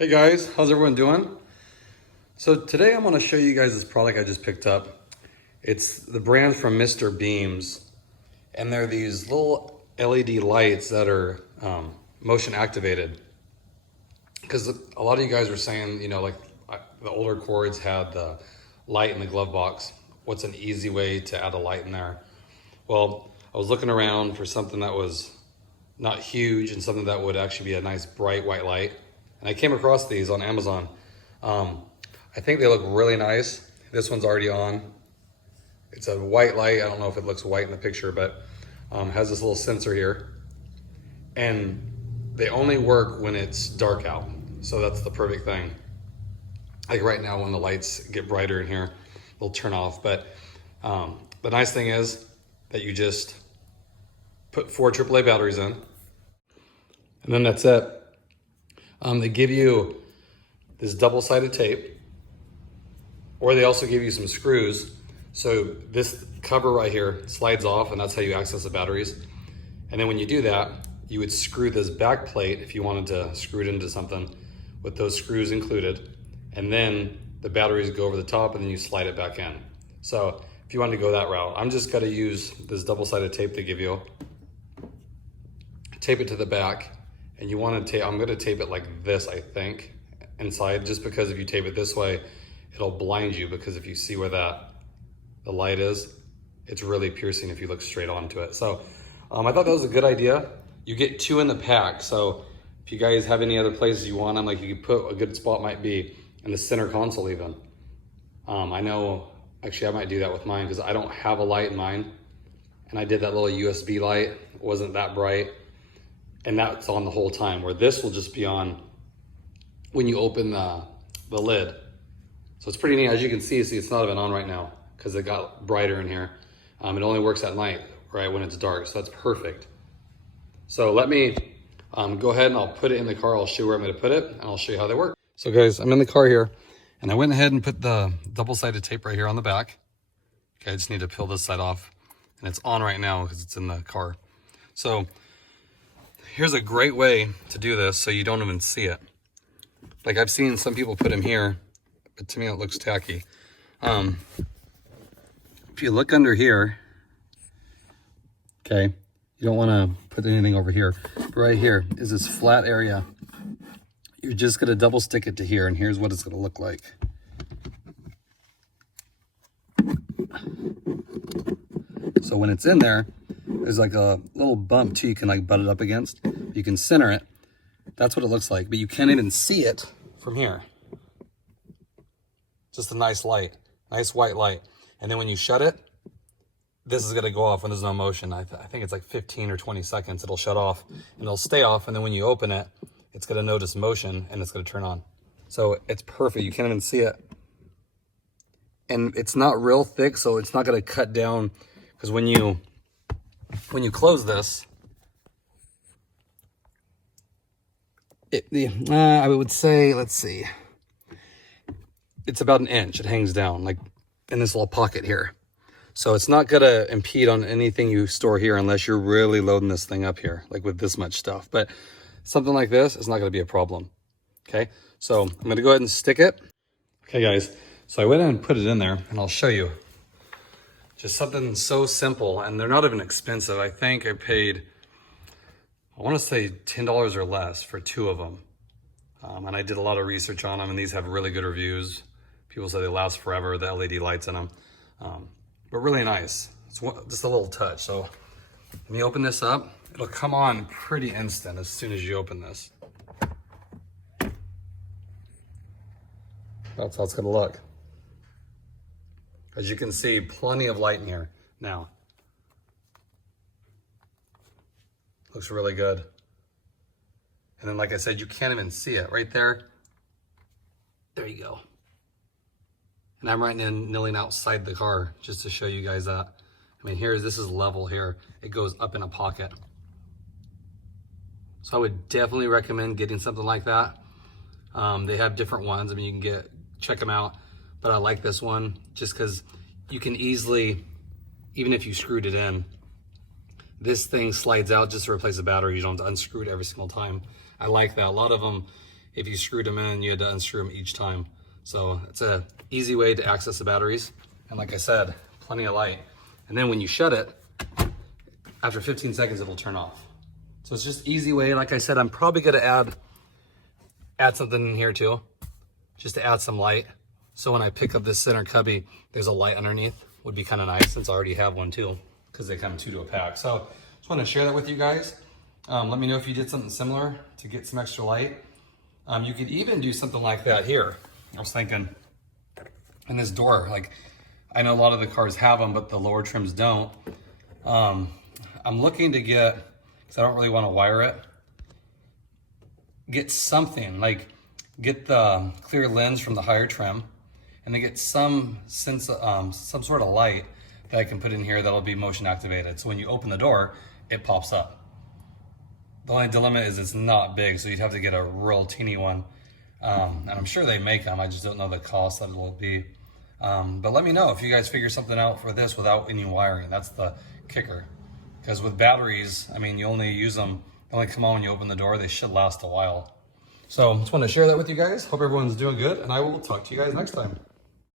Hey guys, how's everyone doing? So today I'm going to show you guys this product I just picked up. It's the brand from Mr. Beams, and they're these little LED lights that are motion activated. Because a lot of you guys were saying, like the older Accords had the light in the glove box. What's an easy way to add a light in there? Well, I was looking around for something that was not huge and something that would actually be a nice bright white light. And I came across these on Amazon. I think they look really nice. This one's already on. It's a white light. I don't know if it looks white in the picture, but has this little sensor here. And they only work when it's dark out. So that's the perfect thing. Like right now when the lights get brighter in here, they'll turn off. But the nice thing is that you just put 4 AAA batteries in, and then that's it. They give you this double-sided tape, or they also give you some screws. So this cover right here slides off, and that's how you access the batteries. And then when you do that, you would screw this back plate if you wanted to screw it into something with those screws included. And then the batteries go over the top, and then you slide it back in. So if you want to go that route, I'm just going to use this double-sided tape they give you. Tape it to the back. And you want to tape, I'm going to tape it like this, I think, inside, just because if you tape it this way, it'll blind you, because if you see where the light is, it's really piercing if you look straight onto it. So I thought that was a good idea. You get 2 in the pack. So if you guys have any other places you want them, like you could put, a good spot might be in the center console even. I know, actually I might do that with mine because I don't have a light in mine. And I did that little USB light. It wasn't that bright. And that's on the whole time, where this will just be on when you open the lid. So it's pretty neat. As you can see it's not even on right now because it got brighter in here. It only works at night, right, when it's dark, so that's perfect. So let me go ahead and I'll put it in the car. I'll show you where I'm gonna put it, and I'll show you how they work. So guys, I'm in the car here, and I went ahead and put the double-sided tape right here on the back. Okay, I just need to peel this side off, and it's on right now because it's in the car. So here's a great way to do this so you don't even see it. Like I've seen some people put them here, but to me it looks tacky. If you look under here, okay, you don't want to put anything over here. But right here is this flat area. You're just going to double stick it to here, and here's what it's going to look like. So when it's in there, there's like a little bump too you can like butt it up against. You can center it. That's what it looks like, but you can't even see it from here. Just a nice light, nice white light. And then when you shut it, this is gonna go off when there's no motion. I think it's like 15 or 20 seconds. It'll shut off and it'll stay off. And then when you open it, it's gonna notice motion and it's gonna turn on. So it's perfect. You can't even see it. And it's not real thick, so it's not gonna cut down, because when you close this, I would say, let's see, it's about 1 inch. It hangs down like in this little pocket here. So it's not gonna impede on anything you store here unless you're really loading this thing up here, like with this much stuff. But something like this is not gonna be a problem. Okay, so I'm gonna go ahead and stick it. Okay guys, so I went ahead and put it in there, and I'll show you. Just something so simple, and they're not even expensive. I think I paid, I want to say $10 or less for 2 of them. And I did a lot of research on them, and these have really good reviews. People say they last forever, the LED lights in them. But really nice. It's just a little touch. So let me open this up. It'll come on pretty instant as soon as you open this. That's how it's going to look. As you can see, plenty of light in here now. Looks really good. And then, like I said, you can't even see it right there. There you go. And I'm right kneeling outside the car just to show you guys that. I mean, this is level here. It goes up in a pocket. So I would definitely recommend getting something like that. They have different ones. I mean, you can check them out. But I like this one just because you can easily, even if you screwed it in, this thing slides out just to replace the battery. You don't have to unscrew it every single time. I like that. A lot of them, if you screwed them in, you had to unscrew them each time. So it's a easy way to access the batteries. And like I said, plenty of light. And then when you shut it, after 15 seconds, it'll turn off. So it's just easy way. Like I said, I'm probably gonna add something in here too, just to add some light. So when I pick up this center cubby, there's a light underneath. Would be kind of nice since I already have one too, because they come 2 to a pack. So just want to share that with you guys. Let me know if you did something similar to get some extra light. You could even do something like that here. I was thinking, in this door, like I know a lot of the cars have them, but the lower trims don't. I'm looking to get, because I don't really want to wire it, get something, like get the clear lens from the higher trim, and then get some sort of light that I can put in here that'll be motion activated. So when you open the door, it pops up. The only dilemma is it's not big, so you'd have to get a real teeny one. And I'm sure they make them, I just don't know the cost that it'll be. But let me know if you guys figure something out for this without any wiring. That's the kicker. Because with batteries, I mean, you only use them, they only come on when you open the door. They should last a while. So just want to share that with you guys. Hope everyone's doing good, and I will talk to you guys next time.